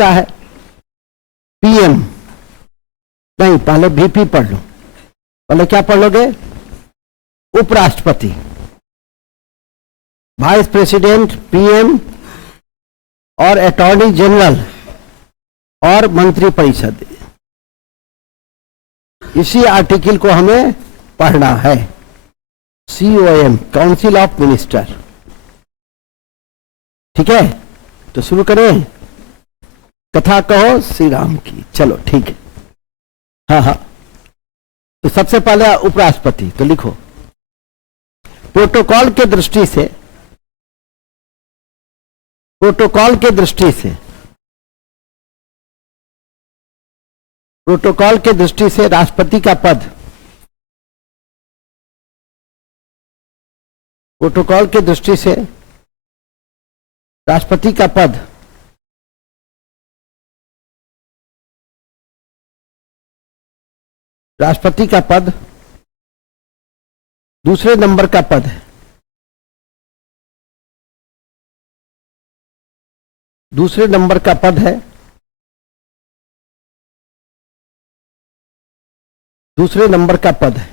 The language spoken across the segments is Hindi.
चुका है। पीएम नहीं, पहले वीपी पढ़ लो। पहले क्या पढ़ लोगे? उपराष्ट्रपति, वाइस प्रेसिडेंट, पीएम और अटॉर्नी जनरल और मंत्रिपरिषद। इसी आर्टिकल को हमें पढ़ना है। COM, council of minister. ठीक है, तो शुरू करें। कथा कहो श्री राम की। चलो ठीक है। हाँ हाँ, तो सबसे पहले उपराष्ट्रपति। तो लिखो, प्रोटोकॉल के दृष्टि से, प्रोटोकॉल के दृष्टि से, प्रोटोकॉल के दृष्टि से राष्ट्रपति का पद, प्रोटोकॉल के दृष्टि से राष्ट्रपति का पद राष्ट्रपति का पद दूसरे नंबर का पद है। दूसरे नंबर का पद है। दूसरे नंबर का पद है।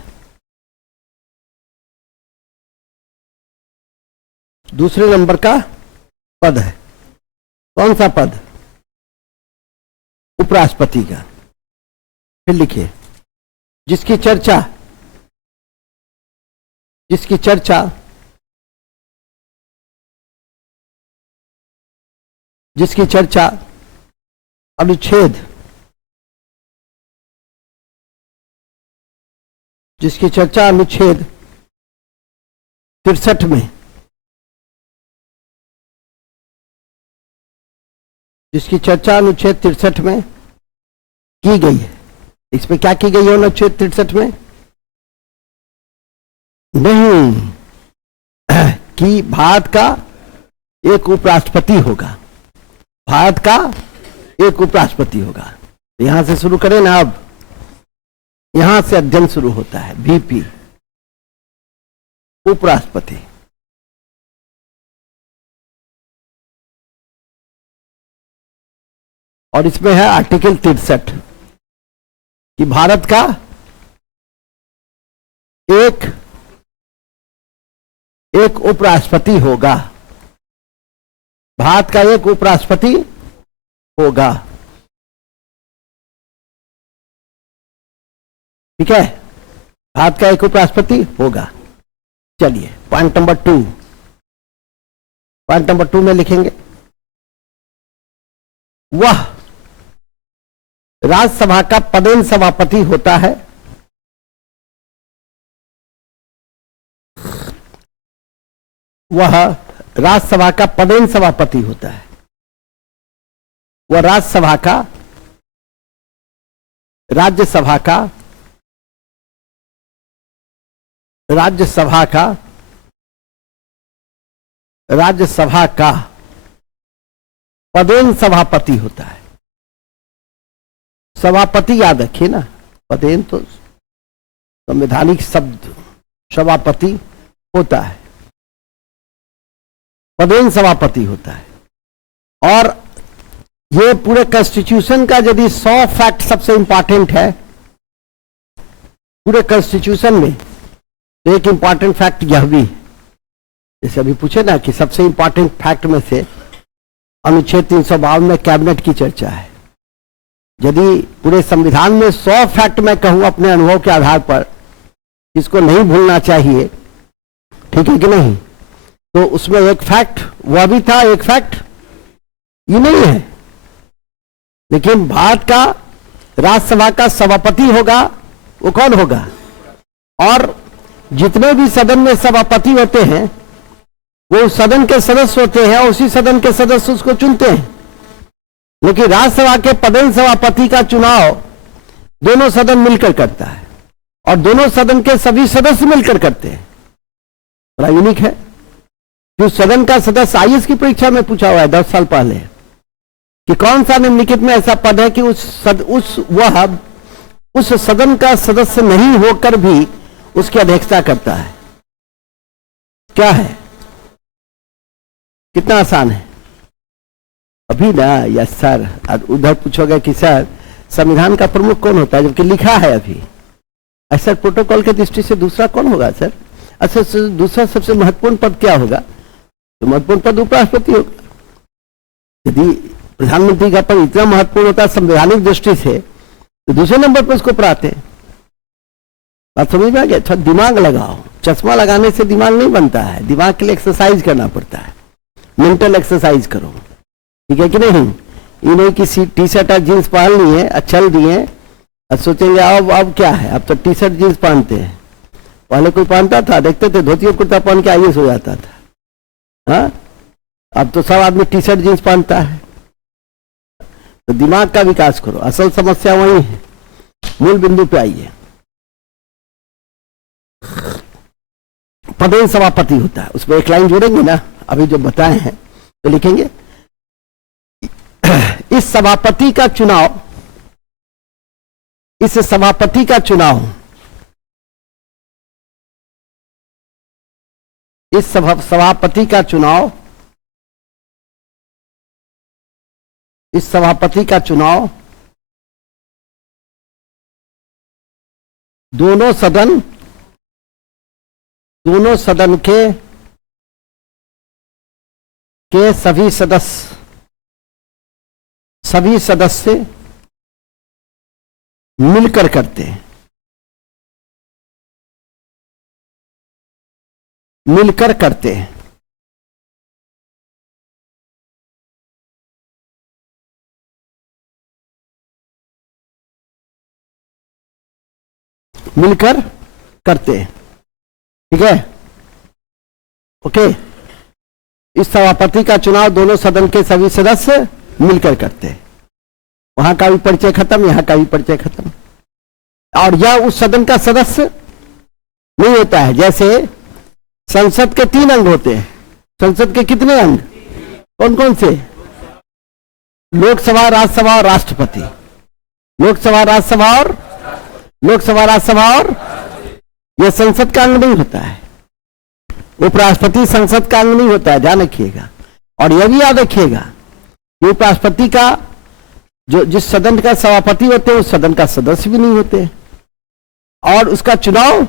दूसरे नंबर का पद है। कौन सा पद? उपराष्ट्रपति का। फिर लिखिए, जिसकी चर्चा, जिसकी चर्चा, जिसकी चर्चा अनुच्छेद, जिसकी चर्चा अनुच्छेद 63 में, जिसकी चर्चा अनुच्छेद 63 में की गई है। इसमें क्या की गई है अनुच्छेद 63 में? नहीं कि भारत का एक उपराष्ट्रपति होगा। भारत का एक उपराष्ट्रपति होगा। यहां से शुरू करें ना। अब यहां से अध्ययन शुरू होता है। VP, उपराष्ट्रपति। और इसमें है आर्टिकल 63 कि भारत का एक उपराष्ट्रपति होगा। भारत का एक उपराष्ट्रपति होगा। ठीक है, भारत का एक उपराष्ट्रपति होगा। चलिए पॉइंट नंबर 2, पॉइंट नंबर 2 में लिखेंगे, वह राज्यसभा का पदेन सभापति होता है। वह राज्यसभा का पदेन सभापति होता है। वह राज्यसभा का राज्यसभा का राज्यसभा का राज्यसभा का पदेन सभापति होता है। सभापति याद रखिए ना, पदेन तो संवैधानिक शब्द, सभापति होता है, पदेन सभापति होता है। और ये पूरे कॉन्स्टिट्यूशन का यदि 100 फैक्ट सबसे इंपॉर्टेंट है पूरे कॉन्स्टिट्यूशन में, तो एक इंपॉर्टेंट फैक्ट यह भी, जैसे अभी पूछे ना कि सबसे इंपॉर्टेंट फैक्ट में से अनुच्छेद 352 में कैबिनेट की चर्चा है। यदि पूरे संविधान में 100 फैक्ट मैं कहूं अपने अनुभव के आधार पर, इसको नहीं भूलना चाहिए, ठीक है कि नहीं, तो उसमें एक फैक्ट वह भी था, एक फैक्ट ये नहीं है। लेकिन भारत का राज्यसभा का सभापति होगा, वो कौन होगा? और जितने भी सदन में सभापति होते हैं वो सदन के सदस्य होते हैं, उसी सदन के सदस्य उसको चुनते हैं। लेकिन राज्यसभा के पदेन सभापति का चुनाव दोनों सदन मिलकर करता है, और दोनों सदन के सभी सदस्य मिलकर करते हैं। बड़ा यूनिक है। जो सदन का सदस्य IAS की परीक्षा में पूछा हुआ है 10 साल पहले कि कौन सा निम्नलिखित में ऐसा पद है कि उस सदन का सदस्य नहीं होकर भी उसकी अध्यक्षता करता है। क्या है? कितना आसान है। अभी ना, यस सर, उधर पूछोगे कि सर संविधान का प्रमुख कौन होता है, जबकि लिखा है अभी। ऐसा प्रोटोकॉल के दृष्टि से दूसरा कौन होगा सर? अच्छा, दूसरा सबसे महत्वपूर्ण पद क्या होगा? तो महत्वपूर्ण पद उपराष्ट्रपति होगा। यदि प्रधानमंत्री का पद इतना महत्वपूर्ण होता है संवैधानिक दृष्टि से, तो दूसरे नंबर पर उसको पढ़ाते हैं। बात समझ में आ गया? थोड़ा दिमाग लगाओ। चश्मा लगाने से दिमाग नहीं बनता है, दिमाग के लिए एक्सरसाइज करना पड़ता है, मेंटल एक्सरसाइज करो, ठीक है कि नहीं? ये नहीं कि टी शर्ट और जींस पहन लिए और चल दिए और सोचेंगे अब क्या है, अब तो टी शर्ट जींस पहनते हैं। पहले कोई पहनता था, देखते थे धोती और कुर्ता पहन के आईएएस हो जाता था। हाँ, अब तो सब आदमी टी शर्ट जींस पहनता है। तो दिमाग का विकास करो, असल समस्या वही है। मूल बिंदु पे आइए। पदेन सभापति होता है, उसमें एक लाइन जोड़ेंगे ना, अभी जो बताए हैं तो लिखेंगे, इस सभापति का चुनाव, इस सभापति का चुनाव, इस सभापति का चुनाव, इस सभापति का चुनाव दोनों सदन के सभी सदस्य मिलकर करते हैं, मिलकर करते हैं। मिलकर करते हैं, ठीक है? ओके। इस सभापति का चुनाव दोनों सदन के सभी सदस्य मिलकर करते हैं। वहां का भी परिचय खत्म, यहां का भी परिचय खत्म। और यह उस सदन का सदस्य नहीं होता है। जैसे संसद के 3 अंग होते हैं। संसद के कितने अंग? कौन कौन से? लोकसभा, राज्यसभा और राष्ट्रपति। लोकसभा, राज्यसभा और यह संसद का अंग नहीं होता है। उपराष्ट्रपति संसद का अंग नहीं होता है, ध्यान रखिएगा। और यह भी याद रखिएगा कि उपराष्ट्रपति का जो जिस सदन का सभापति होते हैं उस सदन का सदस्य भी नहीं होते। और उसका चुनाव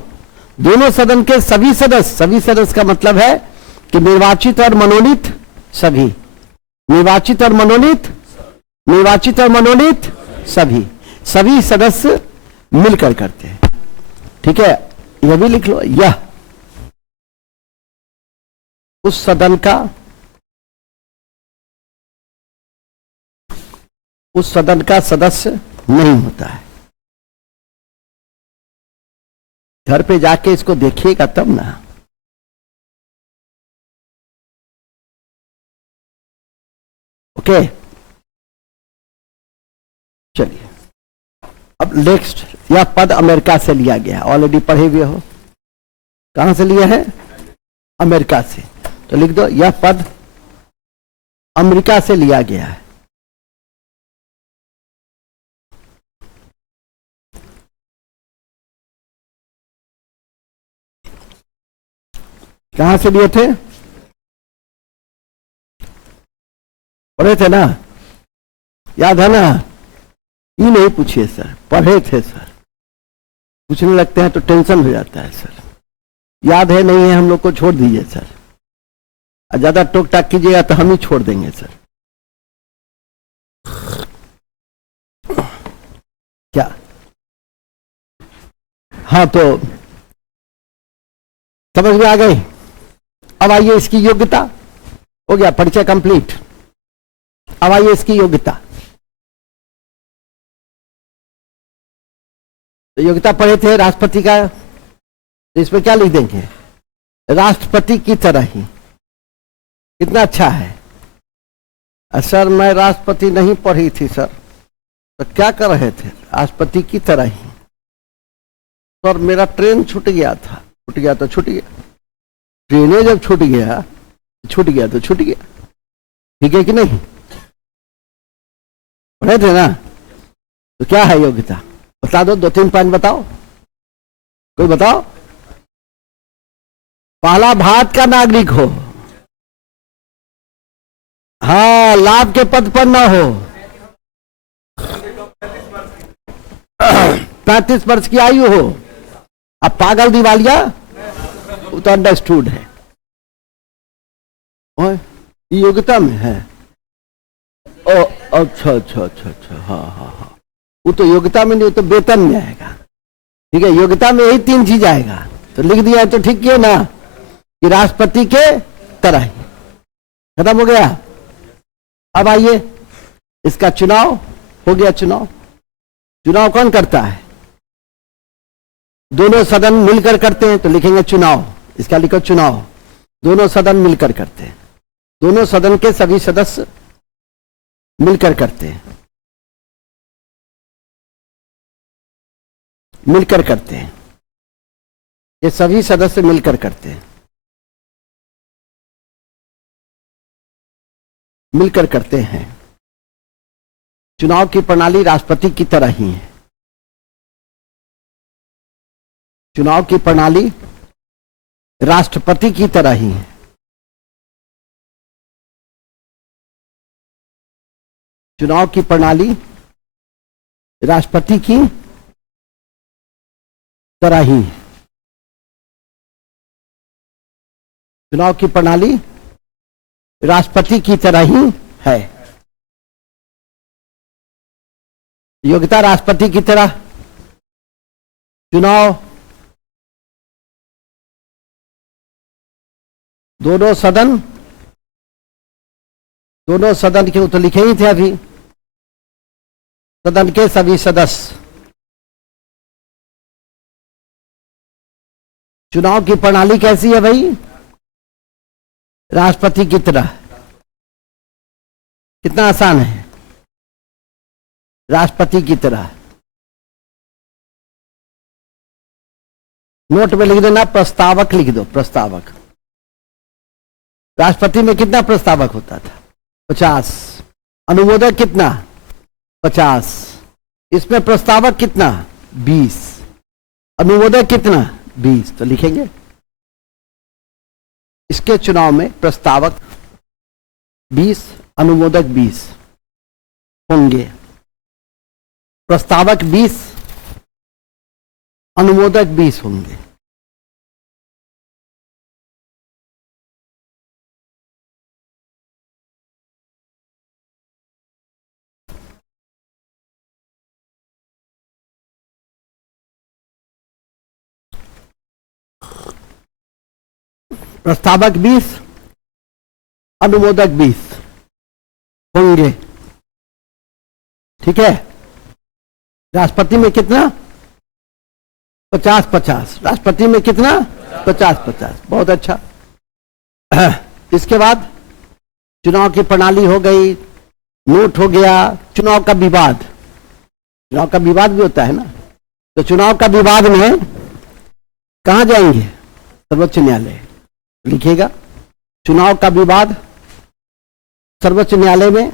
दोनों सदन के सभी सदस्य का मतलब है कि निर्वाचित और मनोनीत सभी, निर्वाचित और मनोनीत सभी सदस्य मिलकर करते हैं, ठीक है? यह भी लिख लो, यह उस सदन का सदस्य नहीं होता है। घर पे जाके इसको देखिएगा तब ना। ओके, चलिए अब नेक्स्ट। यह पद अमेरिका से लिया गया, ऑलरेडी पढ़े हुए हो। कहां से लिया है? अमेरिका से। तो लिख दो, यह पद अमेरिका से लिया गया है। कहां से लिए थे? पढ़े थे ना, याद है ना? ये नहीं पूछिए सर, पढ़े थे सर। पूछने लगते हैं तो टेंशन हो जाता है सर। याद है नहीं है, हम लोग को छोड़ दीजिए सर। ज्यादा टोक टाक कीजिएगा तो हम ही छोड़ देंगे सर। क्या? हाँ, तो समझ में आ गई। अब आइए इसकी योग्यता। हो गया परिचय कंप्लीट। अब आइए इसकी योग्यता। तो योग्यता पढ़े थे राष्ट्रपति का, तो इसमें क्या लिख देंगे? राष्ट्रपति की तरह ही। कितना अच्छा है। सर मैं राष्ट्रपति नहीं पढ़ी थी सर, तो क्या कर रहे थे? राष्ट्रपति की तरह ही। सर मेरा ट्रेन छूट गया था। छूट गया तो छूट गया। ट्रेनें जब छूट गया तो छूट गया, ठीक है कि नहीं? पढ़े थे ना? तो क्या है योग्यता? बता दो, 2-3 पॉइंट बताओ, कोई बताओ। पहला, भारत का नागरिक हो। हाँ, लाभ के पद पर ना हो। 35 वर्ष की आयु हो। अब पागल दिवालिया वो तो अंडरस्टूड है, और योग्यता में है। ओ अच्छा अच्छा अच्छा अच्छा, हाँ हाँ हाँ, वो तो योग्यता में नहीं, वो तो वेतन में आएगा। ठीक है, योग्यता में यही 3 चीज आएगा, तो लिख दिया है तो ठीक किया ना, कि राष्ट्रपति के तरह ही। खत्म हो गया। अब आइए, इसका चुनाव हो गया। चुनाव कौन करता है? दोनों सदन मिलकर करते हैं, तो लिखेंगे चुनाव। इसका लिखो चुनाव, दोनों सदन मिलकर करते हैं, दोनों सदन के सभी सदस्य मिलकर करते हैं, मिलकर करते हैं, ये सभी सदस्य मिलकर करते हैं, मिलकर करते हैं। चुनाव की प्रणाली राष्ट्रपति की तरह ही है। चुनाव की प्रणाली राष्ट्रपति की तरह ही है। चुनाव की प्रणाली राष्ट्रपति की तरह ही है। चुनाव की प्रणाली राष्ट्रपति की तरह ही है। योग्यता राष्ट्रपति की तरह। चुनाव दोनों सदन के, तो लिखे ही थे अभी, सदन के सभी सदस्य। चुनाव की प्रणाली कैसी है भाई? राष्ट्रपति की तरह। कितना आसान है, राष्ट्रपति की तरह। नोट में लिख देना, प्रस्तावक लिख दो, प्रस्तावक। राष्ट्रपति में कितना प्रस्तावक होता था? 50। अनुमोदक कितना? 50। इसमें प्रस्तावक कितना? 20। अनुमोदक कितना? 20। तो लिखेंगे इसके चुनाव में प्रस्तावक 20, अनुमोदक 20 होंगे। प्रस्तावक 20, अनुमोदक 20 होंगे। प्रस्तावक 20, अनुमोदक 20 होंगे। ठीक है। राष्ट्रपति में कितना? 50-50। राष्ट्रपति में कितना? 50-50। बहुत अच्छा। इसके बाद चुनाव की प्रणाली हो गई, नोट हो गया। चुनाव का विवाद, चुनाव का विवाद भी होता है ना, तो चुनाव का विवाद में कहां जाएंगे? सर्वोच्च न्यायालय। लिखिएगा, चुनाव का विवाद सर्वोच्च न्यायालय में,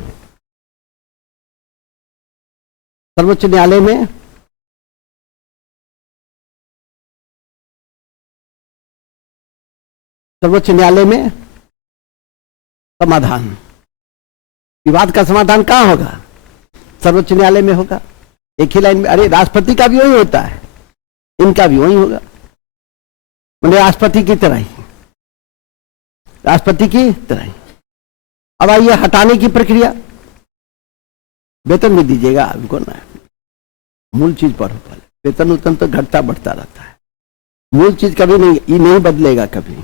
सर्वोच्च न्यायालय में सर्वोच्च न्यायालय में समाधान। विवाद का समाधान कहां होगा? सर्वोच्च न्यायालय में होगा। एक ही लाइन में। अरे राष्ट्रपति का भी वही होता है, इनका भी वही होगा, मतलब राष्ट्रपति की तरह ही, राष्ट्रपति की तरह ही। अब आइए हटाने की प्रक्रिया। वेतन भी दीजिएगा उनको ना, मूल चीज पर हो। वेतन उतन तो घटता बढ़ता रहता है, मूल चीज कभी नहीं, ये नहीं बदलेगा कभी।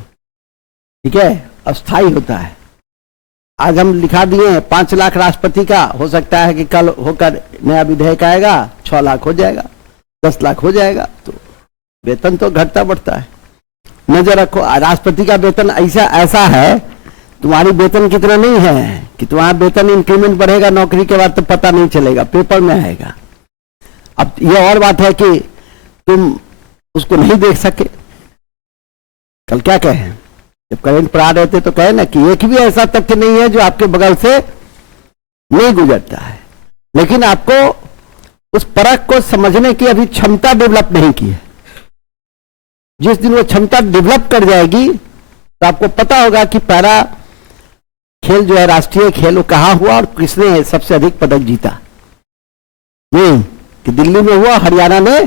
ठीक है, अस्थाई होता है। आज हम लिखा दिए हैं 5 लाख राष्ट्रपति का, हो सकता है कि कल होकर नया विधेयक आएगा 6 लाख हो जाएगा, 10 लाख हो जाएगा। तो वेतन तो घटता बढ़ता है। नजर रखो, राष्ट्रपति का वेतन ऐसा है, तुम्हारी वेतन कितना नहीं है कि तुम्हारा वेतन इंक्रीमेंट बढ़ेगा नौकरी के बाद, तो पता नहीं चलेगा, पेपर में आएगा। अब यह और बात है कि तुम उसको नहीं देख सके। कल क्या कहे, जब करंट पर आ रहे थे तो कहे ना कि एक भी ऐसा तथ्य नहीं है जो आपके बगल से नहीं गुजरता है, लेकिन आपको उस परख को समझने की अभी क्षमता डेवलप नहीं की है। जिस दिन वो क्षमता डेवलप कर जाएगी तो आपको पता होगा कि पैरा खेल जो है राष्ट्रीय खेल, वो कहाँ हुआ और किसने सबसे अधिक पदक जीता? नहीं कि दिल्ली में हुआ, हरियाणा ने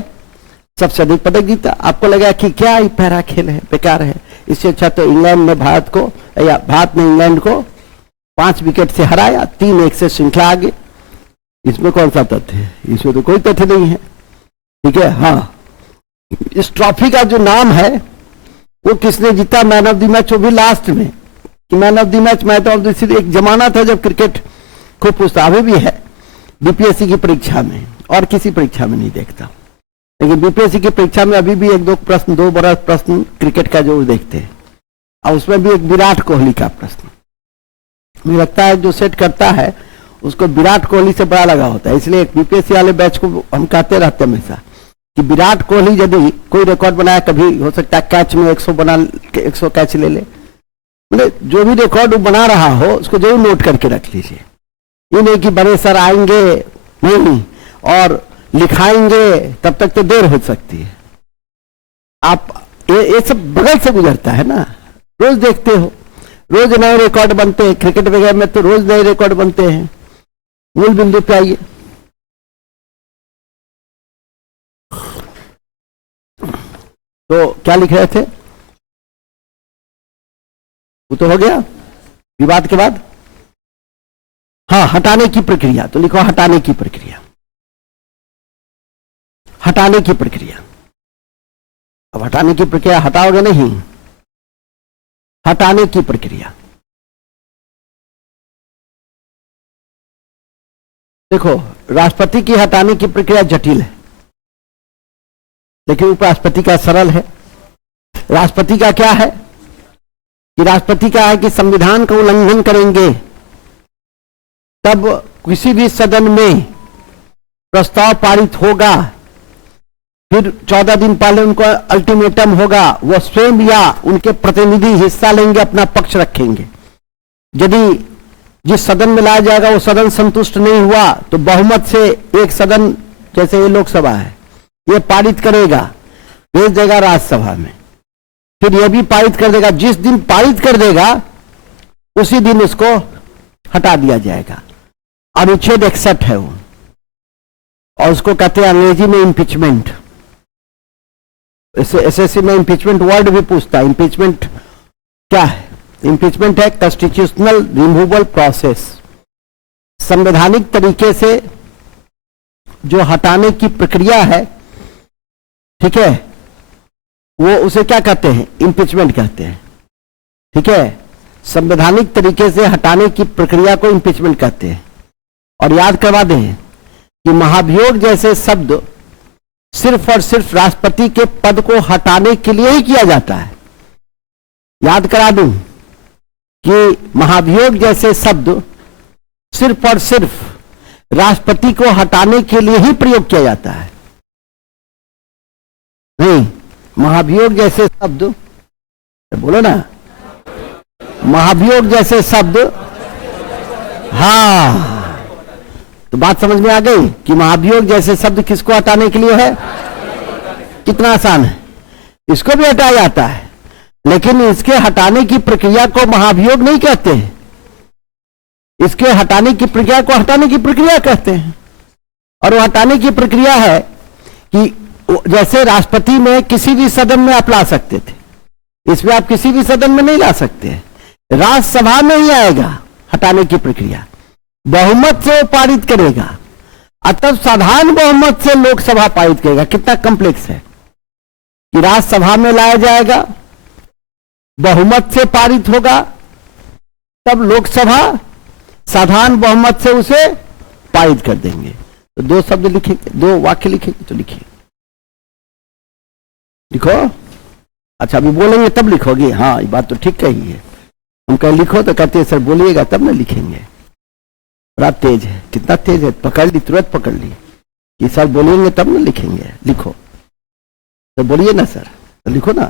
सबसे अधिक पदक जीता। आपको लगा कि क्या ये पैरा खेल है, बेकार है, इससे अच्छा तो इंग्लैंड ने भारत को, या भारत ने इंग्लैंड को 5 विकेट से हराया, 3-1 से श्रृंखला आगे। इसमें कौन सा तथ्य है? इसमें तो कोई तथ्य नहीं है। ठीक है। हाँ, इस ट्रॉफी का जो नाम है वो किसने जीता मैन ऑफ द मैच, वो भी लास्ट में कि man of the match, man of the series. एक जमाना था जब क्रिकेट खूब पूछता, अभी भी है बीपीएससी की परीक्षा में, और किसी परीक्षा में नहीं देखता, लेकिन बीपीएससी की परीक्षा में अभी भी 1-2 प्रश्न, 2 बड़ा प्रश्न क्रिकेट का जरूर देखते हैं, और उसमें भी एक विराट कोहली का प्रश्न। मुझे लगता है जो सेट करता है उसको विराट कोहली से बड़ा लगा होता है, इसलिए बीपीएससी वाले बैच को हम कहते रहते हैं हमेशा कि विराट कोहली यदि कोई रिकॉर्ड बनाया, कभी हो सकता है कैच में 100 कैच ले ले, मतलब जो भी रिकॉर्ड वो बना रहा हो उसको जरूर नोट करके रख लीजिए। ये नहीं कि बड़े सर आएंगे नहीं और लिखाएंगे, तब तक तो देर हो सकती है। आप ये सब बगल से गुजरता है ना, रोज देखते हो, रोज नए रिकॉर्ड बनते हैं। क्रिकेट वगैरह में तो रोज नए रिकॉर्ड बनते हैं। मूल बिंदु पे आइए। तो क्या लिख रहे थे? वो तो हो गया विवाद के बाद। हाँ, हटाने की प्रक्रिया, तो लिखो हटाने की प्रक्रिया, हटाने की प्रक्रिया। अब हटाने की प्रक्रिया हटाओगे नहीं, हटाने की प्रक्रिया। देखो, राष्ट्रपति की हटाने की प्रक्रिया जटिल है, लेकिन उपराष्ट्रपति का सरल है। राष्ट्रपति का क्या है कि राष्ट्रपति का है कि संविधान का उल्लंघन करेंगे तब किसी भी सदन में प्रस्ताव पारित होगा, फिर 14 दिन पहले उनको अल्टीमेटम होगा, वह स्वयं या उनके प्रतिनिधि हिस्सा लेंगे, अपना पक्ष रखेंगे। यदि जिस सदन में लाया जाएगा वो सदन संतुष्ट नहीं हुआ तो बहुमत से एक सदन, जैसे ये लोकसभा है, ये पारित करेगा, भेज देगा राज्यसभा में, फिर ये भी पारित कर देगा। जिस दिन पारित कर देगा उसी दिन उसको हटा दिया जाएगा। अनुच्छेद 61 है वो, और उसको कहते हैं अंग्रेजी में इम्पीचमेंट। एसएससी में इम्पीचमेंट वर्ड भी पूछता है। इम्पीचमेंट क्या है? इम्पीचमेंट है कॉन्स्टिट्यूशनल रिमूवल प्रोसेस, संवैधानिक तरीके से जो हटाने की प्रक्रिया है, ठीक है, वो उसे क्या कहते हैं? इम्पीचमेंट कहते हैं। ठीक है, संवैधानिक तरीके से हटाने की प्रक्रिया को इम्पीचमेंट कहते हैं। और याद करवा दें कि महाभियोग जैसे शब्द सिर्फ और सिर्फ राष्ट्रपति के पद को हटाने के लिए ही किया जाता है। याद करा दूं कि महाभियोग जैसे शब्द सिर्फ और सिर्फ राष्ट्रपति को हटाने के लिए ही प्रयोग किया जाता है। नहीं, महाभियोग जैसे शब्द, बोलो ना, महाभियोग जैसे शब्द, हाँ, तो बात समझ में आ गई कि महाभियोग जैसे शब्द किसको हटाने के लिए है? कितना आसान है, इसको भी हटाया जाता है, लेकिन इसके हटाने की प्रक्रिया को महाभियोग नहीं कहते हैं। इसके हटाने की प्रक्रिया को हटाने की प्रक्रिया कहते हैं। और वो हटाने की प्रक्रिया है कि जैसे राष्ट्रपति में किसी भी सदन में आप ला सकते थे, इसमें आप किसी भी सदन में नहीं ला सकते, राज्यसभा में ही आएगा हटाने की प्रक्रिया, बहुमत से वो पारित करेगा, अतः साधारण बहुमत से लोकसभा पारित करेगा। कितना कॉम्प्लेक्स है कि राज्यसभा में लाया जाएगा, बहुमत से पारित होगा, तब लोकसभा साधारण बहुमत से उसे पारित कर देंगे। तो 2 शब्द लिखेंगे, 2 वाक्य लिखेंगे, तो लिखिए, लिखो। अच्छा, अभी बोलेंगे तब लिखोगे? हाँ, ये बात तो ठीक कही है। हम कहें लिखो तो कहते हैं सर बोलिएगा तब ना लिखेंगे। बड़ा तेज है, कितना तेज है, पकड़ ली, तुरंत पकड़ ली कि सर बोलेंगे तब ना लिखेंगे। लिखो तो बोलिए ना सर, तो लिखो ना।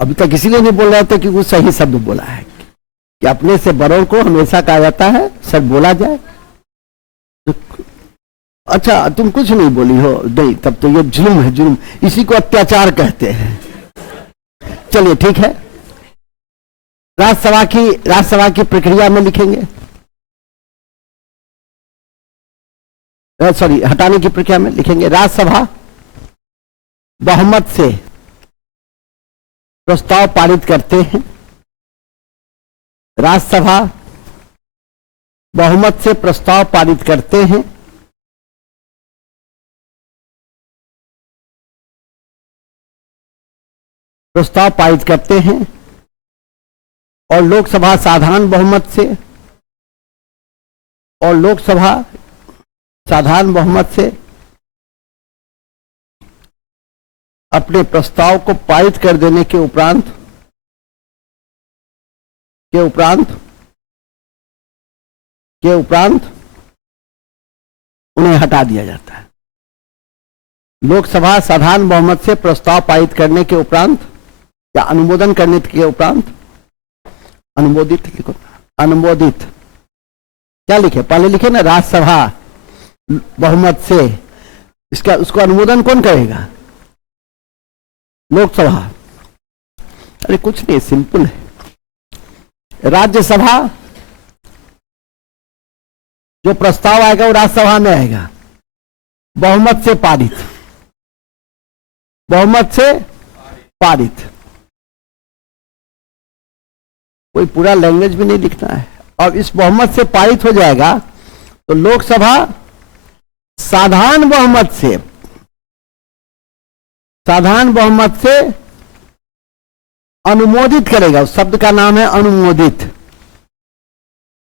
अभी तक इसीलिए नहीं बोल रहे थे कि वो सही शब्द बोला है कि अपने से बड़ों को हमेशा कहा जाता है सर बोला जाए। अच्छा, तुम कुछ नहीं बोली हो? नहीं, तब तो ये जुल्म है, जुल्म। इसी को अत्याचार कहते हैं। चलिए ठीक है, राज्यसभा की प्रक्रिया में लिखेंगे, सॉरी, हटाने की प्रक्रिया में लिखेंगे, राज्यसभा बहुमत से प्रस्ताव पारित करते हैं। राज्यसभा बहुमत से प्रस्ताव पारित करते हैं। प्रस्ताव पारित करते हैं और लोकसभा साधारण बहुमत से, और लोकसभा साधारण बहुमत से अपने प्रस्ताव को पारित कर देने के उपरांत उन्हें हटा दिया जाता है। लोकसभा साधारण बहुमत से प्रस्ताव पारित करने के उपरांत या अनुमोदन करने के उपरांत, अनुमोदित लिखो, अनुमोदित क्या लिखे? पहले लिखे ना राज्यसभा बहुमत से, इसका उसको अनुमोदन कौन करेगा? लोकसभा। अरे कुछ नहीं, सिंपल है। राज्यसभा जो प्रस्ताव आएगा वो राज्यसभा में आएगा, बहुमत से पारित, बहुमत से पारित। कोई पूरा लैंग्वेज भी नहीं लिखना है। और इस बहुमत से पारित हो जाएगा तो लोकसभा साधारण बहुमत से अनुमोदित करेगा। उस शब्द का नाम है अनुमोदित।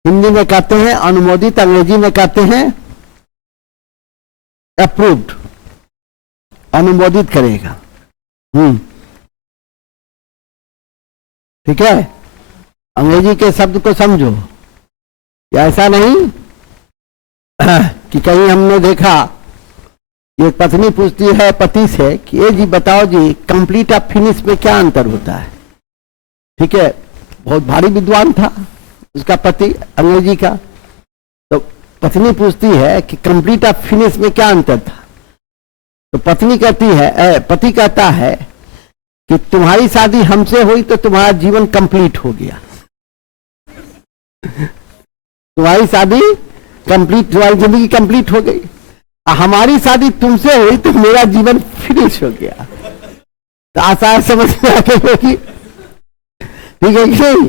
हिंदी में कहते हैं अनुमोदित, अंग्रेजी में कहते हैं अप्रूव्ड। अनुमोदित करेगा। ठीक है, अंग्रेजी के शब्द को समझो। या ऐसा नहीं कि कहीं हमने देखा एक पत्नी पूछती है पति से कि ये जी बताओ जी, कंप्लीट और फिनिश में क्या अंतर होता है? ठीक है, बहुत भारी विद्वान था उसका पति अंग्रेजी का। तो पत्नी पूछती है कि कंप्लीट और फिनिश में क्या अंतर था? तो पत्नी कहती है, पति कहता है कि तुम्हारी शादी हमसे हुई तो तुम्हारा जीवन कंप्लीट हो गया। तुम्हारी शादी कंप्लीट, तुम्हारी जिंदगी कंप्लीट हो गई। हमारी शादी तुमसे हुई तो मेरा जीवन फिनिश हो गया। तो आसान समझ में आ गई होगी। ठीक है कि नहीं?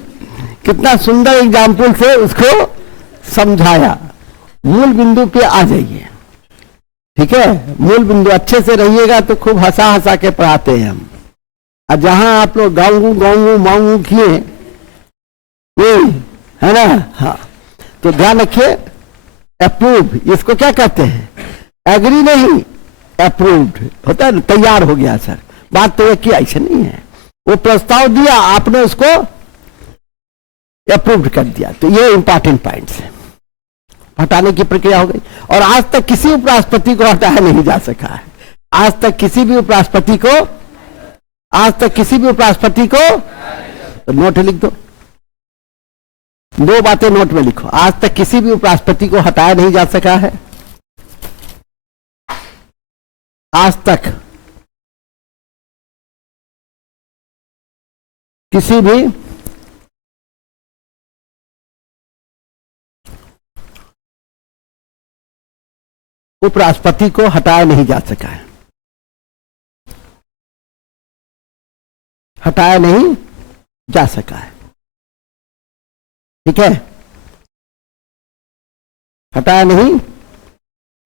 कितना सुंदर एग्जाम्पल से उसको समझाया। मूल बिंदु पे आ जाइए। ठीक है, मूल बिंदु अच्छे से रहिएगा तो खूब हंसा हंसा के पढ़ाते हैं हम। और जहां आप लोग गाऊंगू मांगू किए, है ना? हाँ, तो ध्यान रखिए, अप्रूव इसको क्या कहते हैं? एग्री नहीं, अप्रूव्ड होता है। तैयार हो गया सर, बात तो एक ही, ऐसा नहीं है। वो प्रस्ताव दिया, आपने उसको अप्रूव्ड कर दिया। तो ये इंपॉर्टेंट पॉइंट्स है। हटाने की प्रक्रिया हो गई। और आज तक किसी उपराष्ट्रपति को हटाया नहीं जा सका है। आज तक किसी भी उपराष्ट्रपति को तो नोट लिख दो, दो बातें नोट में लिखो। आज तक किसी भी उपराष्ट्रपति को हटाया नहीं जा सका है। आज तक किसी भी उपराष्ट्रपति को हटाया नहीं जा सका है। हटाया नहीं जा सका है। ठीक है, हटाया नहीं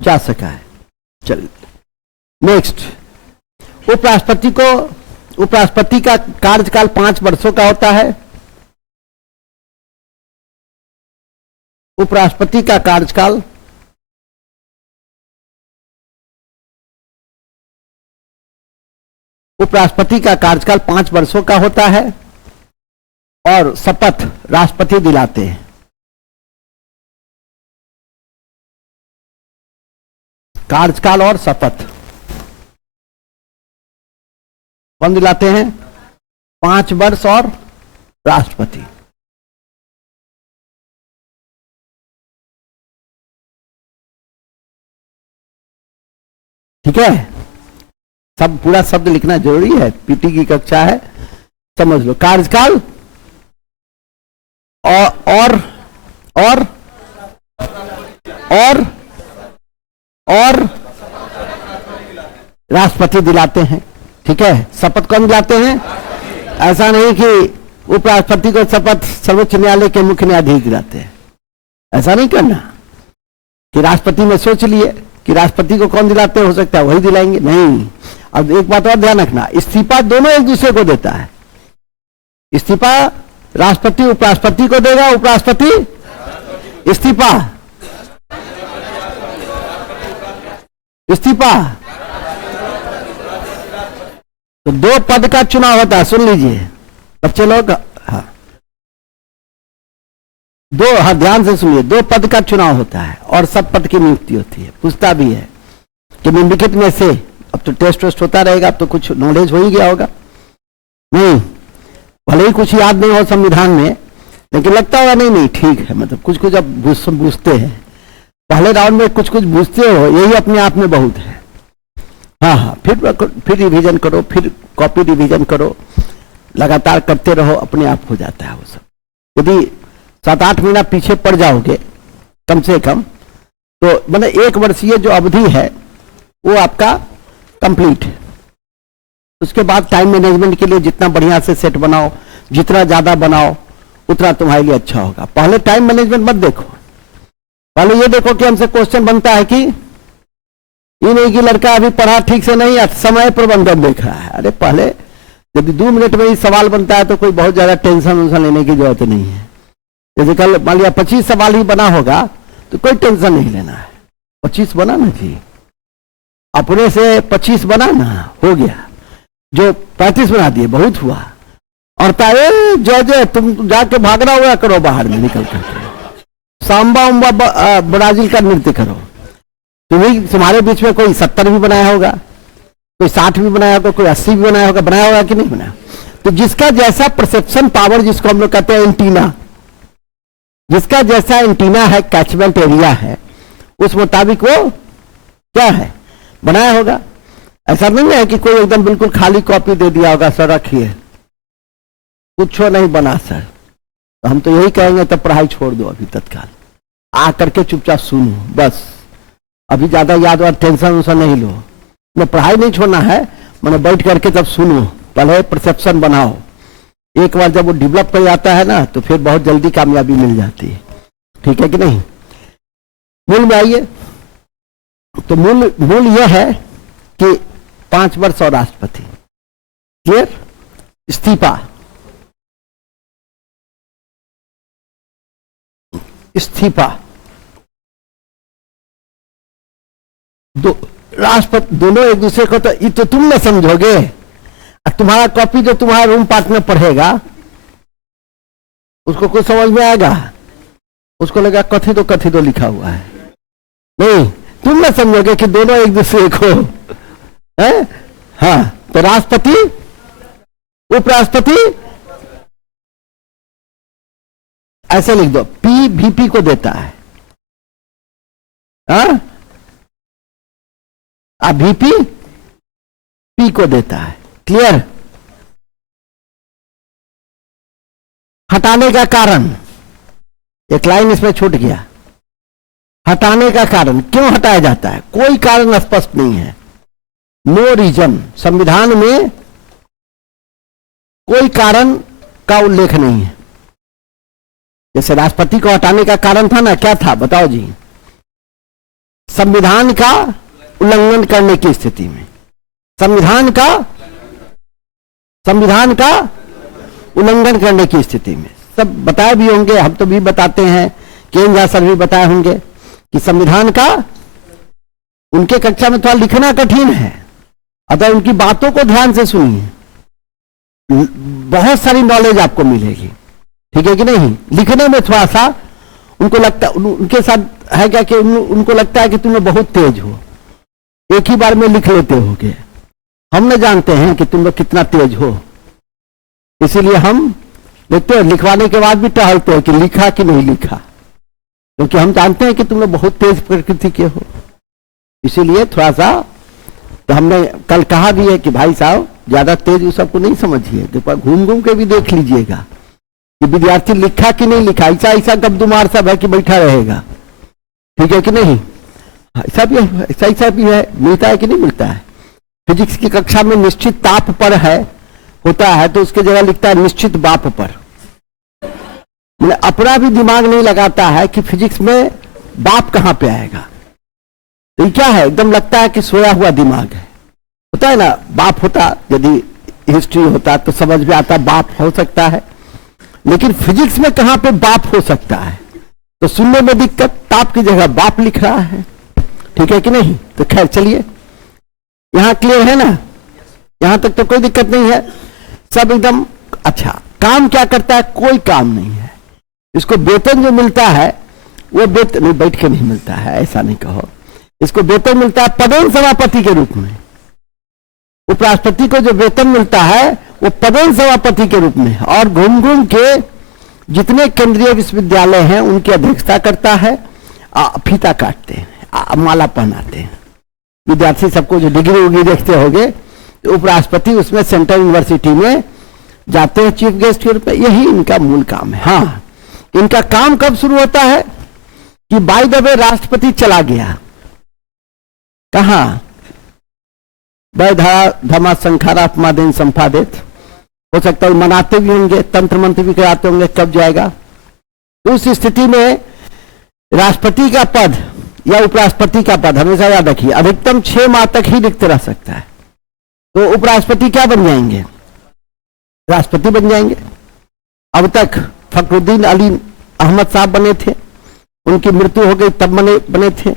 जा सका है। चलिए नेक्स्ट, उपराष्ट्रपति का कार्यकाल 5 वर्षों का होता है। उपराष्ट्रपति का कार्यकाल उपराष्ट्रपति का कार्यकाल 5 वर्षों का होता है और शपथ राष्ट्रपति दिलाते हैं। कार्यकाल और शपथ कौन दिलाते हैं? 5 वर्ष और राष्ट्रपति। ठीक है, सब पूरा शब्द लिखना जरूरी है, पीटी की कक्षा है, समझ लो। कार्यकाल और राष्ट्रपति दिलाते हैं। ठीक है, शपथ कौन दिलाते हैं? ऐसा नहीं कि उपराष्ट्रपति को शपथ सर्वोच्च न्यायालय के मुख्य न्यायाधीश दिलाते हैं, ऐसा नहीं करना कि राष्ट्रपति में सोच लिए कि राष्ट्रपति को कौन दिलाते हो सकता है वही दिलाएंगे, नहीं। अब एक बात और ध्यान रखना, इस्तीफा दोनों एक दूसरे को देता है। इस्तीफा राष्ट्रपति उपराष्ट्रपति को देगा, उपराष्ट्रपति इस्तीफा तो दो पद का चुनाव होता है, सुन लीजिए बच्चे लोग। हाँ, ध्यान से सुनिए, दो पद का चुनाव होता है और सब पद की नियुक्ति होती है। पूछता भी है कि निम्नलिखित में से, अब तो टेस्ट वेस्ट होता रहेगा, अब तो कुछ नॉलेज हो ही गया होगा, नहीं भले ही कुछ याद नहीं हो संविधान में, लेकिन लगता होगा नहीं ठीक है, मतलब कुछ कुछ अब बूझते हैं। पहले राउंड में कुछ कुछ बूझते हो, यही अपने आप में बहुत है। हाँ, फिर रिवीजन करो, फिर कॉपी रिवीजन करो, लगातार करते रहो, अपने आप हो जाता है वो सब। यदि 7-8 महीना पीछे पड़ जाओगे कम से कम, तो मतलब 1 वर्षीय जो अवधि है वो आपका कंप्लीट है। उसके बाद टाइम मैनेजमेंट के लिए जितना बढ़िया से सेट बनाओ, जितना ज्यादा बनाओ, उतना तुम्हारे लिए अच्छा होगा। पहले टाइम मैनेजमेंट मत देखो, पहले ये देखो कि हमसे क्वेश्चन बनता है कि ये नहीं कि लड़का अभी पढ़ा ठीक से नहीं, समय प्रबंधन देख रहा है। अरे पहले यदि 2 मिनट में ही सवाल बनता है तो कोई बहुत ज्यादा टेंशन लेने की जरूरत नहीं है। जैसे कल मान लिया 25 सवाल ही बना होगा तो कोई टेंशन नहीं लेना है, 25 बना ना जी, अपने से 25 बना ना, हो गया। जो 35 बना दिए बहुत हुआ, और जय तुम जाके भागना हुआ करो बाहर में निकल करके, सांबा उम्बा ब्राजील का नृत्य करो। तुम्हारे बीच में कोई 70 भी बनाया होगा, कोई 60 भी बनाया होगा, कोई 80 भी बनाया होगा कि नहीं बनाया। तो जिसका जैसा परसेप्शन पावर, जिसको हम लोग कहते हैं एंटीना, जिसका जैसा एंटीना है, कैचमेंट एरिया है, उस मुताबिक वो क्या है बनाया होगा। ऐसा नहीं है कि कोई एकदम बिल्कुल खाली कॉपी दे दिया होगा, सर रखिए, कुछ नहीं बना सर, तो हम तो यही कहेंगे तब पढ़ाई छोड़ दो अभी तत्काल, आ करके चुपचाप सुनो बस। अभी ज्यादा याद और टेंशन नहीं लो, मैं पढ़ाई नहीं छोड़ना है, मैंने बैठ करके तब सुनो, पहले परसेप्शन बनाओ। एक बार जब वो डेवलप कर जाता है ना, तो फिर बहुत जल्दी कामयाबी मिल जाती है। ठीक है कि नहीं? मूल में आइए, तो मूल यह है कि 5 वर्ष और राष्ट्रपति। क्लियर? इस्तीफा राष्ट्रपति दोनों एक दूसरे को, तो ये तो तुम न समझोगे, तुम्हारा कॉपी जो तुम्हारा रूम पार्टनर पढ़ेगा उसको कुछ समझ में आएगा, उसको लगा कथी तो लिखा हुआ है, नहीं तुम न समझोगे कि दोनों एक दूसरे को है। हाँ, तो राष्ट्रपति उपराष्ट्रपति ऐसे लिख दो, पी वीपी को देता है, हाँ, वीपी पी को देता है। क्लियर? हटाने का कारण, एक लाइन इसमें छूट गया, हटाने का कारण, क्यों हटाया जाता है? कोई कारण स्पष्ट नहीं है, नो रीजन। संविधान में कोई कारण का उल्लेख नहीं है। जैसे राष्ट्रपति को हटाने का कारण था ना, क्या था बताओ जी? संविधान का उल्लंघन करने की स्थिति में, संविधान का उल्लंघन करने की स्थिति में, सब बताए भी होंगे, हम तो भी बताते हैं, केंद्र सर भी बताए होंगे कि संविधान का, उनके कक्षा में थोड़ा लिखना कठिन है, अतः उनकी बातों को ध्यान से सुनिए, बहुत सारी नॉलेज आपको मिलेगी। ठीक है कि नहीं? लिखने में थोड़ा सा उनको लगता, उनके साथ है क्या कि उनको लगता है कि तुम्हें बहुत तेज हो, एक ही बार में लिख लेते होगे। हम न जानते हैं कि तुम लोग कितना तेज हो, इसीलिए हम देखते हो लिखवाने के बाद भी टहलते हो कि लिखा कि नहीं लिखा, क्योंकि हम जानते हैं कि तुम लोग बहुत तेज प्रकृति के हो। इसीलिए थोड़ा सा तो हमने कल कहा भी है कि भाई साहब ज्यादा तेज उस सबको नहीं समझिए, घूम घूम के भी देख लीजिएगा कि विद्यार्थी लिखा कि नहीं लिखा। ऐसा ऐसा गब्दुमार सब है कि बैठा रहेगा, ठीक है कि नहीं? ऐसा भी है, ऐसा भी है, मिलता है कि नहीं मिलता है? फिजिक्स की कक्षा में निश्चित ताप पर है होता है तो उसके जगह लिखता है निश्चित बाप पर। मैंने अपना भी दिमाग नहीं लगाता है कि फिजिक्स में बाप कहां पे आएगा। तो ये क्या है, एकदम लगता है कि सोया हुआ दिमाग है। होता है ना, बाप होता, यदि हिस्ट्री होता तो समझ में आता बाप हो सकता है, लेकिन फिजिक्स में कहां पे बाप हो सकता है? तो सुनने में दिक्कत, ताप की जगह बाप लिख रहा है, ठीक है कि नहीं? तो खैर चलिए, यहां क्लियर है ना, यहां तक तो कोई दिक्कत नहीं है, सब एकदम अच्छा। काम क्या करता है? कोई काम नहीं है। इसको वेतन जो मिलता है वो वेतन नहीं, बैठ के नहीं मिलता है, ऐसा नहीं कहो। इसको वेतन मिलता है पदेन सभापति के रूप में। उपराष्ट्रपति को जो वेतन मिलता है वो पदेन सभापति के रूप में, और घूम घूम के जितने केंद्रीय विश्वविद्यालय हैं उनकी अध्यक्षता करता है, फीता काटते हैं, माला पहनाते हैं। विद्यार्थी सबको जो डिग्री उग्री देखते होंगे, तो उपराष्ट्रपति उसमें सेंट्रल यूनिवर्सिटी में जाते हैं चीफ गेस्ट के रूप में। यही इनका मूल काम है। हाँ, इनका काम कब शुरू होता है कि बाय द वे राष्ट्रपति चला गया, कहा वैधा धमा संखारा अपमादेन संपादित, हो सकता है मनाते भी होंगे, तंत्र मंत्र भी कराते होंगे, कब जाएगा। तो उस स्थिति में राष्ट्रपति का पद या उपराष्ट्रपति का पद हमेशा याद रखिए अधिकतम 6 माह तक ही रिक्त रह सकता है। तो उपराष्ट्रपति क्या बन जाएंगे? राष्ट्रपति बन जाएंगे। अब तक फखरुद्दीन अली अहमद साहब बने थे, उनकी मृत्यु हो गई तब बने थे,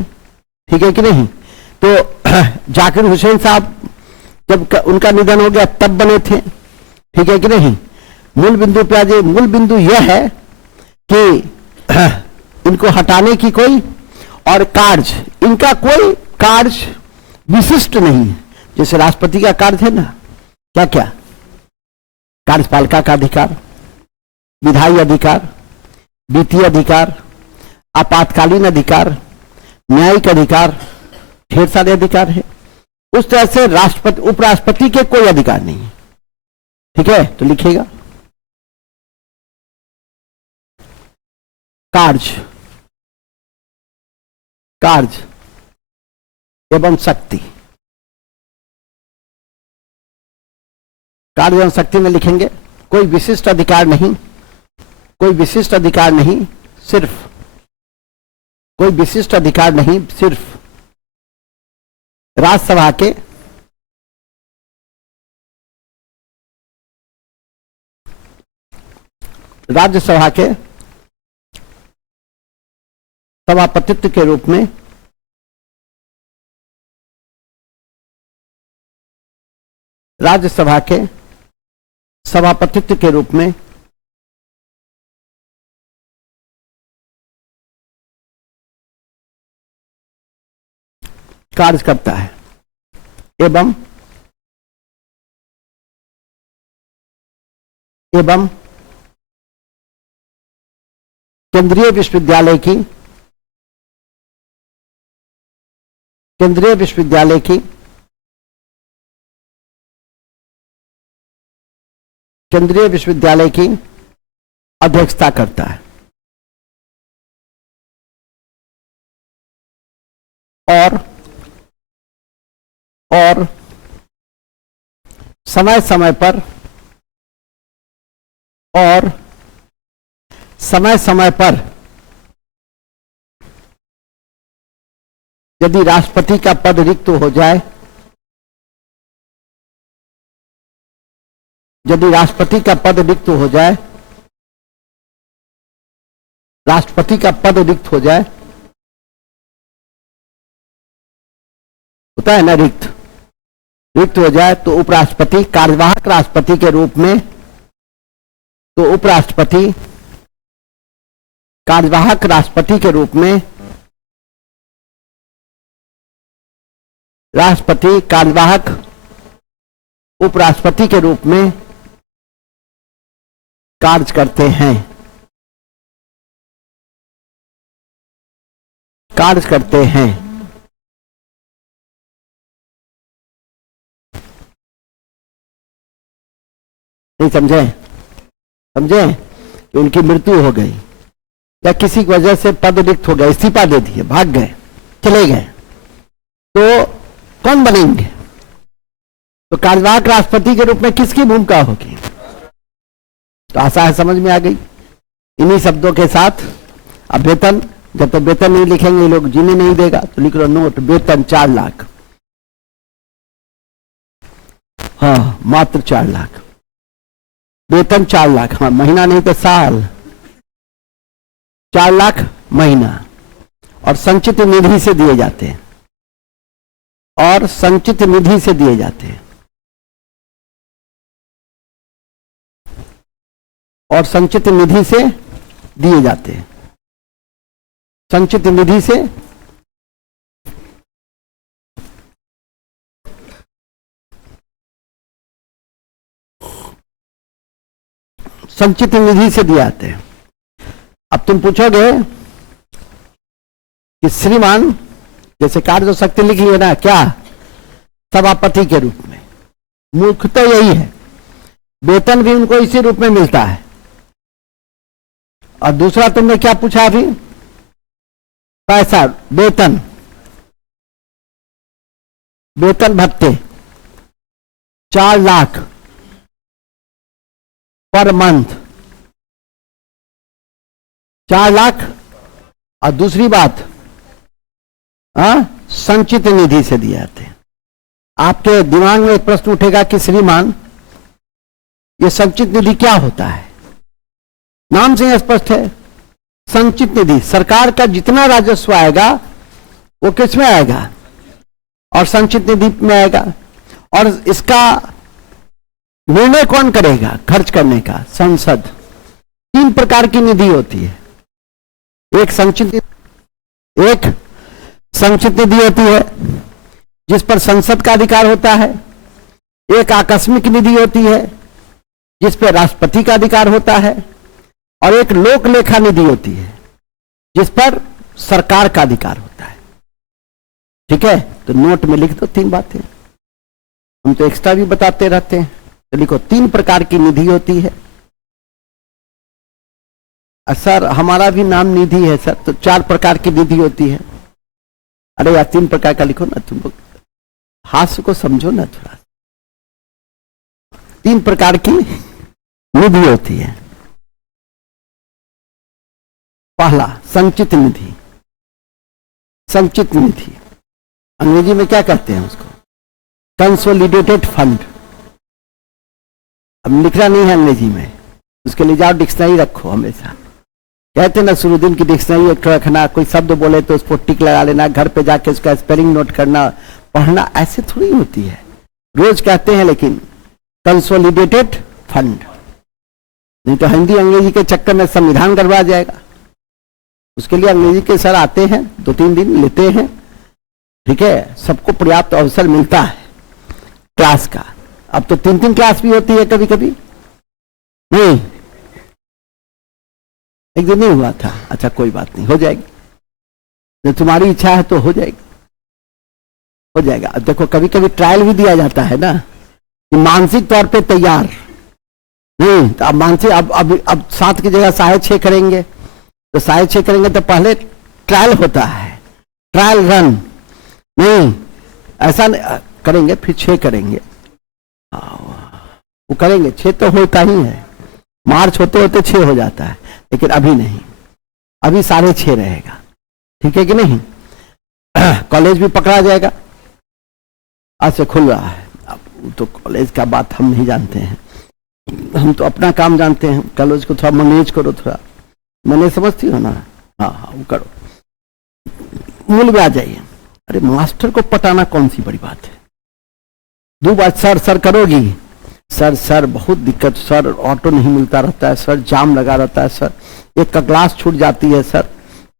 ठीक है कि नहीं? तो जाकिर हुसैन साहब जब उनका निधन हो गया तब बने थे, ठीक है कि नहीं? मूल बिंदु पे आज मूल बिंदु यह है कि इनको हटाने की कोई और कार्य, इनका कोई कार्य विशिष्ट नहीं है। जैसे राष्ट्रपति का कार्य है ना, क्या क्या? कार्यपालिका का अधिकार, विधायी अधिकार, वित्तीय अधिकार, आपातकालीन अधिकार, न्यायिक अधिकार, ढेर सारे अधिकार है। उस तरह से राष्ट्रपति उपराष्ट्रपति के कोई अधिकार नहीं है, ठीक है? तो लिखिएगा कार्य, कार्य एवं शक्ति। कार्य एवं शक्ति में लिखेंगे कोई विशिष्ट अधिकार नहीं, कोई विशिष्ट अधिकार नहीं, सिर्फ कोई विशिष्ट अधिकार नहीं, सिर्फ राज्यसभा के सभापतित्व के रूप में राज्यसभा के सभापतित्व के रूप में कार्य करता है एवं केंद्रीय विश्वविद्यालय की अध्यक्षता करता है और समय समय पर यदि राष्ट्रपति का पद रिक्त हो जाए, राष्ट्रपति का पद रिक्त हो जाए, होता है ना रिक्त हो जाए, तो उपराष्ट्रपति कार्यवाहक राष्ट्रपति के रूप में, कार्यवाहक राष्ट्रपति के रूप में राष्ट्रपति कार्यवाहक उपराष्ट्रपति के रूप में कार्य करते हैं। नहीं समझे? समझे कि उनकी मृत्यु हो गई या किसी की वजह से पद रिक्त हो गया, इस्तीफा दे दिए, भाग गए, चले गए, तो कौन बनेंगे? तो कार्यवाहक राष्ट्रपति के रूप में किसकी भूमिका होगी? तो आशा है समझ में आ गई। इन्हीं शब्दों के साथ अब वेतन, जब तक वेतन नहीं लिखेंगे ये लोग जीने नहीं देगा, तो लिख लो नोट, वेतन 4 लाख। हाँ, मात्र 4 लाख वेतन, 4 लाख, हाँ महीना नहीं तो साल, 4 लाख महीना। और संचित निधि से दिए जाते हैं, और संचित निधि से दिए जाते हैं, और संचित निधि से दिए जाते हैं, संचित निधि से संचित निधि से दिए जाते हैं। अब तुम पूछोगे कि श्रीमान, जैसे कार्य शक्ति लिख लिया ना, क्या सभापति के रूप में, मुख्य तो यही है, वेतन भी उनको इसी रूप में मिलता है। और दूसरा तुमने क्या पूछा अभी? पैसा, वेतन, वेतन भत्ते 4 लाख पर मंथ, 4 लाख। और दूसरी बात, संचित निधि से दिए जाते हैं। आपके दिमाग में एक प्रश्न उठेगा कि श्रीमान ये संचित निधि क्या होता है? नाम से स्पष्ट है, संचित निधि, सरकार का जितना राजस्व आएगा वो किस में आएगा? और संचित निधि में आएगा। और इसका निर्णय कौन करेगा खर्च करने का? संसद। 3 प्रकार की निधि होती है, एक संचित निधि होती है जिस पर संसद का अधिकार होता है, एक आकस्मिक निधि होती है जिस पर राष्ट्रपति का अधिकार होता है, और एक लोक लेखा निधि होती है जिस पर सरकार का अधिकार होता है। ठीक है, तो नोट में लिख दो 3 बातें, हम तो एक्स्ट्रा भी बताते रहते हैं, तो लिखो 3 प्रकार की निधि होती है। सर हमारा भी नाम निधि है सर, तो 4 प्रकार की निधि होती है। अरे यार 3 प्रकार का लिखो ना, तुम हास्य को समझो ना थोड़ा। 3 प्रकार की निधि होती है। पहला संचित निधि, संचित निधि अंग्रेजी में क्या कहते हैं उसको? Consolidated fund. अब लिखना नहीं है अंग्रेजी में, उसके लिए जाओ डिक्शनरी रखो हमेशा। कहते ना शुरू दिन की डिक्शनरी एक रखना, कोई शब्द बोले तो उसको टिक लगा लेना, घर पे जाके उसका स्पेलिंग नोट करना, पढ़ना, ऐसे थोड़ी होती है। रोज कहते हैं लेकिन कंसोलिडेटेड फंड, नहीं तो हिंदी अंग्रेजी के चक्कर में संविधान गड़बड़ा जाएगा। उसके लिए अंग्रेजी के सर आते हैं, 2-3 दिन लेते हैं, ठीक है, सबको पर्याप्त अवसर मिलता है क्लास का। अब तो 3-3 क्लास भी होती है कभी कभी। नहीं, एक दिन नहीं हुआ था, अच्छा कोई बात नहीं, हो जाएगी, जब तुम्हारी इच्छा है तो हो जाएगी, हो जाएगा। अब देखो कभी कभी ट्रायल भी दिया जाता है ना, कि मानसिक तौर पे तैयार तो अब मानसिक, अब 7 की जगह 6.5 करेंगे, तो 6.5 करेंगे तो पहले ट्रायल होता है, ट्रायल रन, नहीं ऐसा करेंगे फिर 6 करेंगे, वो करेंगे 6 तो होता ही है, मार्च होते होते 6 हो जाता है, लेकिन अभी नहीं, अभी 6.5 रहेगा, ठीक है कि नहीं। कॉलेज भी पकड़ा जाएगा, आज से खुल रहा है। अब तो कॉलेज का बात हम नहीं जानते हैं, हम तो अपना काम जानते हैं। कॉलेज को थोड़ा मैनेज करो, थोड़ा मैंने समझती हो ना, हाँ हाँ वो करो, मूल में आ जाइए। अरे मास्टर को पटाना कौन सी बड़ी बात है, 2 बार सर सर करोगी, सर सर बहुत दिक्कत, सर ऑटो नहीं मिलता रहता है, सर जाम लगा रहता है, सर एक का क्लास छूट जाती है, सर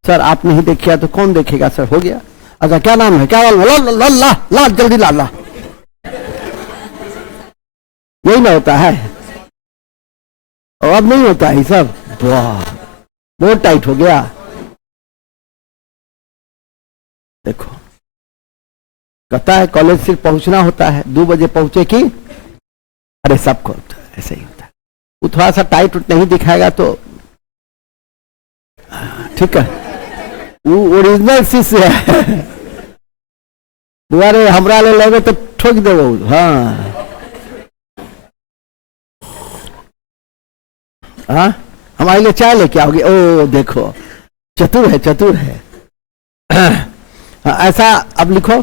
सर आप नहीं देखिए तो कौन देखेगा, सर हो गया। अच्छा क्या नाम है, क्या ला जल्दी ला, यही ना होता है, और अब नहीं होता है सब, बहुत टाइट हो गया। देखो कहता है कॉलेज सिर्फ पहुंचना होता है, 2 बजे पहुंचे कि, अरे सबको ऐसे ही होता है। वो थोड़ा सा टाइट नहीं दिखाएगा तो ठीक है, वो ओरिजिनल शिष्य है। बुआरे हमरा ले लगे तो ठोक देगा। हाँ हाँ, हमारे लिए चाय लेके आओगे? ओ देखो, चतुर है, चतुर है। ऐसा अब लिखो,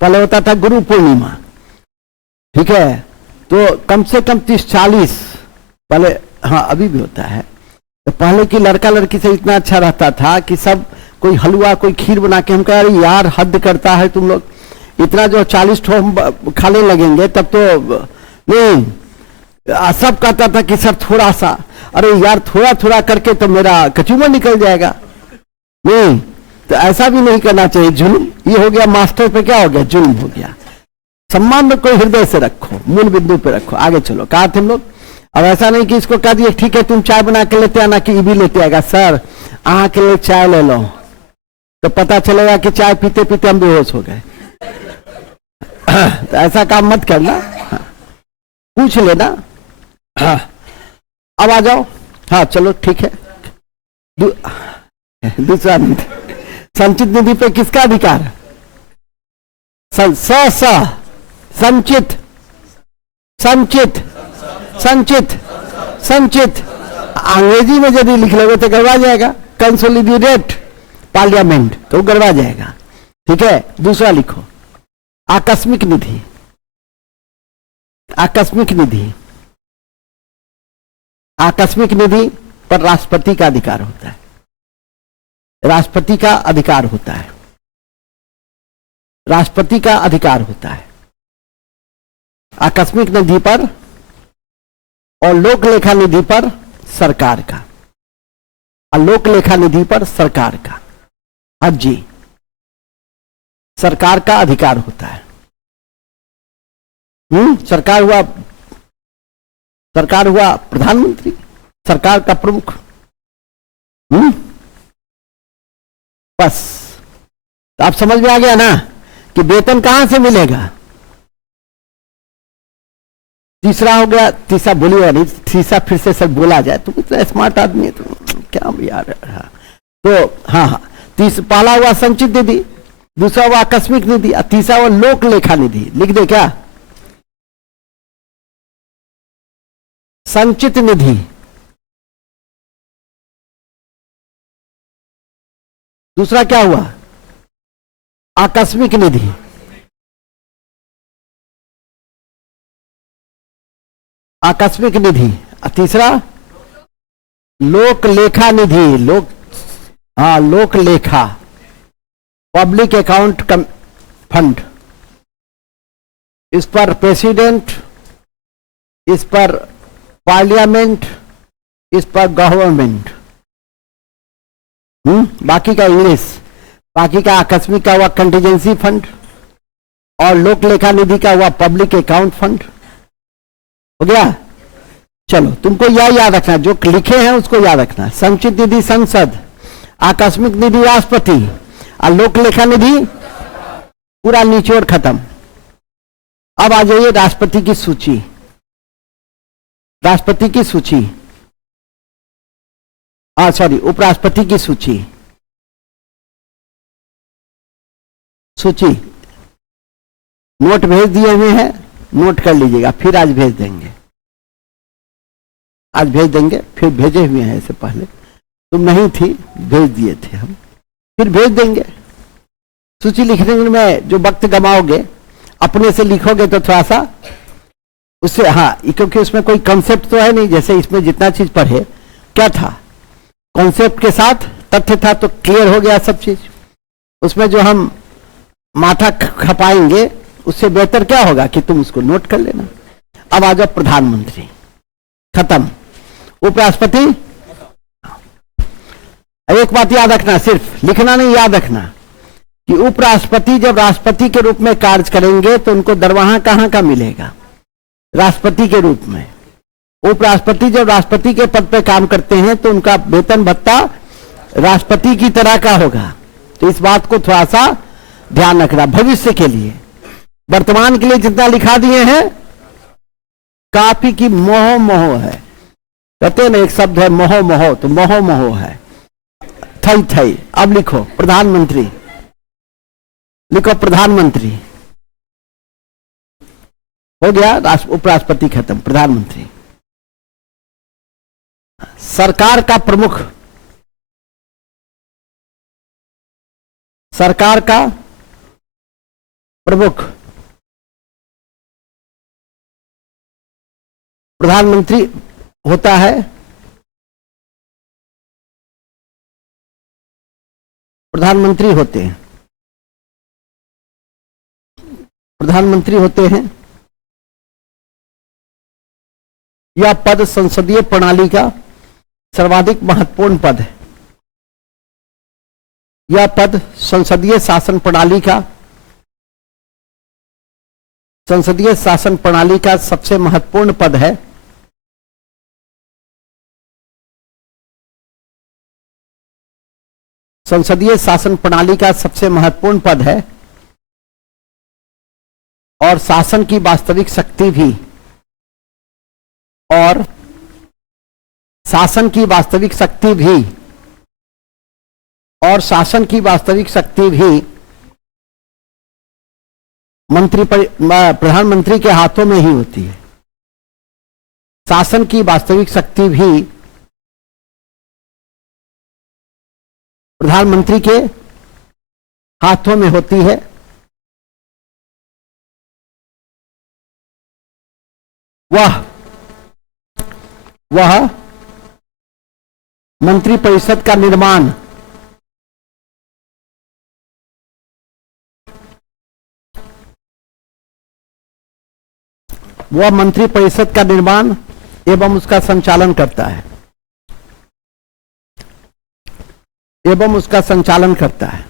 पहले होता था गुरु पूर्णिमा, ठीक है, तो कम से कम 30-40 पहले, हाँ अभी भी होता है। तो पहले की लड़का लड़की से इतना अच्छा रहता था कि सब कोई हलवा कोई खीर बना के हम कह रहे यार हद करता है तुम लोग, इतना जो 40 ठो हम खाने लगेंगे तब तो नहीं। सब कहता था कि सर थोड़ा सा, अरे यार थोड़ा थोड़ा करके तो मेरा कचूमर निकल जाएगा। नहीं, तो ऐसा भी नहीं करना चाहिए, जुल्म। ये हो गया मास्टर पे, क्या हो गया, जुल्म हो गया। सम्मान को हृदय से रखो, मूल बिंदु पे रखो, आगे चलो। कहा थे हम लोग, अब ऐसा नहीं कि इसको कह दिए ठीक है तुम चाय बना के लेते आना, कि ये भी लेते आएगा, सर आहा के लिए चाय ले लो, तो पता चलेगा कि चाय पीते पीते हम बेहोश हो गए। तो ऐसा काम मत करना, पूछ लेना। हाँ अब आ जाओ, हाँ चलो ठीक है। दूसरा निधि, संचित निधि पे किसका अधिकार? संचित संचित संचित संचित, अंग्रेजी में यदि लिख लोगे तो गड़बड़ा जाएगा। कंसोलिडेट पार्लियामेंट तो गड़बड़ा जाएगा, ठीक है। दूसरा लिखो, आकस्मिक निधि। आकस्मिक निधि, आकस्मिक निधि पर राष्ट्रपति का अधिकार होता है, राष्ट्रपति का अधिकार होता है, राष्ट्रपति का अधिकार होता है आकस्मिक निधि पर, और लोक लेखा निधि पर सरकार का, लोक लेखा निधि पर सरकार का, हाँ जी, सरकार का अधिकार होता है। सरकार हुआ प्रधानमंत्री, सरकार का प्रमुख। बस तो आप समझ में आ गया ना कि वेतन कहां से मिलेगा। तीसरा हो गया, तीसरा बोलिएगा नहीं, तीसरा फिर से सब बोला जाए, तुम इतना स्मार्ट आदमी है तुम, क्या यार। तो हाँ, पहला हुआ संचित निधि, दूसरा हुआ आकस्मिक निधि, तीसरा हुआ लोक लेखा निधि। लिख दे क्या, संचित निधि, दूसरा क्या हुआ, आकस्मिक निधि, आकस्मिक निधि, तीसरा लोक लेखा निधि, लोक लेखा, पब्लिक अकाउंट फंड। इस पर प्रेसिडेंट, इस पर पार्लियामेंट, इस पर गवर्नमेंट। बाकी का इंग्लिश, बाकी का आकस्मिक का हुआ कंटीजेंसी फंड, और लोक लेखा निधि का हुआ पब्लिक अकाउंट फंड। हो गया, चलो तुमको यह याद रखना, जो लिखे हैं उसको याद रखना। संचित निधि संसद, आकस्मिक निधि राष्ट्रपति, और लोक लेखा निधि पूरा निचोड़ खत्म। अब आ जाइए राष्ट्रपति की सूची, राष्ट्रपति की सूची, सॉरी उपराष्ट्रपति की सूची। सूची नोट भेज दिए हुए हैं, नोट कर लीजिएगा, फिर आज भेज देंगे, आज भेज देंगे, फिर भेजे हुए हैं। इससे पहले तुम नहीं थी, भेज दिए थे हम, फिर भेज देंगे। सूची लिखने में जो वक्त गमाओगे, अपने से लिखोगे तो थोड़ा सा उससे, हाँ, क्योंकि उसमें कोई कॉन्सेप्ट तो है नहीं। जैसे इसमें जितना चीज पढ़े, क्या था, कॉन्सेप्ट के साथ तथ्य था, तो क्लियर हो गया सब चीज। उसमें जो हम माथा खपाएंगे, उससे बेहतर क्या होगा कि तुम उसको नोट कर लेना। अब आ जाओ प्रधानमंत्री, खत्म। उपराष्ट्रपति, एक बात याद रखना, सिर्फ लिखना नहीं, याद रखना कि उपराष्ट्रपति जब राष्ट्रपति के रूप में कार्य करेंगे तो उनको दरवाहा कहां का मिलेगा, राष्ट्रपति के रूप में। उपराष्ट्रपति जब राष्ट्रपति के पद पर काम करते हैं तो उनका वेतन भत्ता राष्ट्रपति की तरह का होगा। तो इस बात को थोड़ा सा ध्यान रखना भविष्य के लिए। वर्तमान के लिए जितना लिखा दिए हैं काफी की मोह मोह है, कहते हैं ना एक शब्द है मोह मोह, तो मोह मोह है। थई थई, अब लिखो प्रधानमंत्री, लिखो प्रधानमंत्री, हो गया, उपराष्ट्रपति खत्म, प्रधानमंत्री। सरकार का प्रमुख, सरकार का प्रमुख प्रधानमंत्री होता है, प्रधानमंत्री होते हैं, प्रधानमंत्री होते हैं। यह पद संसदीय प्रणाली का सर्वाधिक महत्वपूर्ण पद है। यह पद संसदीय शासन प्रणाली का, संसदीय शासन प्रणाली का सबसे महत्वपूर्ण पद है। संसदीय शासन प्रणाली का सबसे महत्वपूर्ण पद है और शासन की वास्तविक शक्ति भी, और शासन की वास्तविक शक्ति भी, और शासन की वास्तविक शक्ति भी प्रधानमंत्री के हाथों में ही होती है। शासन की वास्तविक शक्ति भी प्रधानमंत्री के हाथों में होती है। वह मंत्रिपरिषद का निर्माण, वह मंत्रिपरिषद का निर्माण एवं उसका संचालन करता है, एवं उसका संचालन करता है।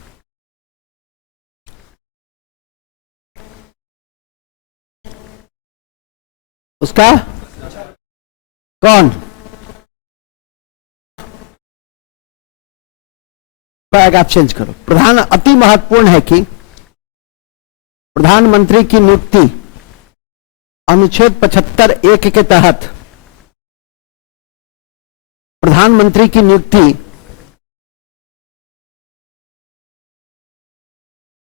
उसका कौन? आप चेंज करो। प्रधान, अति महत्वपूर्ण है कि प्रधानमंत्री की नियुक्ति अनुच्छेद 75(1) के तहत, प्रधानमंत्री की नियुक्ति,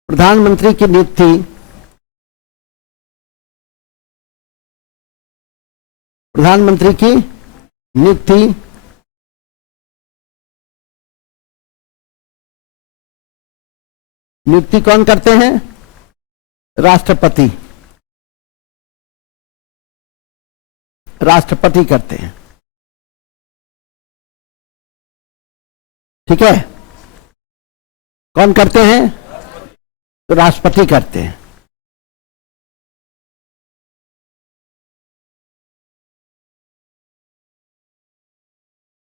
प्रधानमंत्री की नियुक्ति प्रधानमंत्री की नियुक्ति नियुक्ति कौन करते हैं? राष्ट्रपति, राष्ट्रपति करते हैं। ठीक है, कौन करते हैं? तो राष्ट्रपति करते हैं।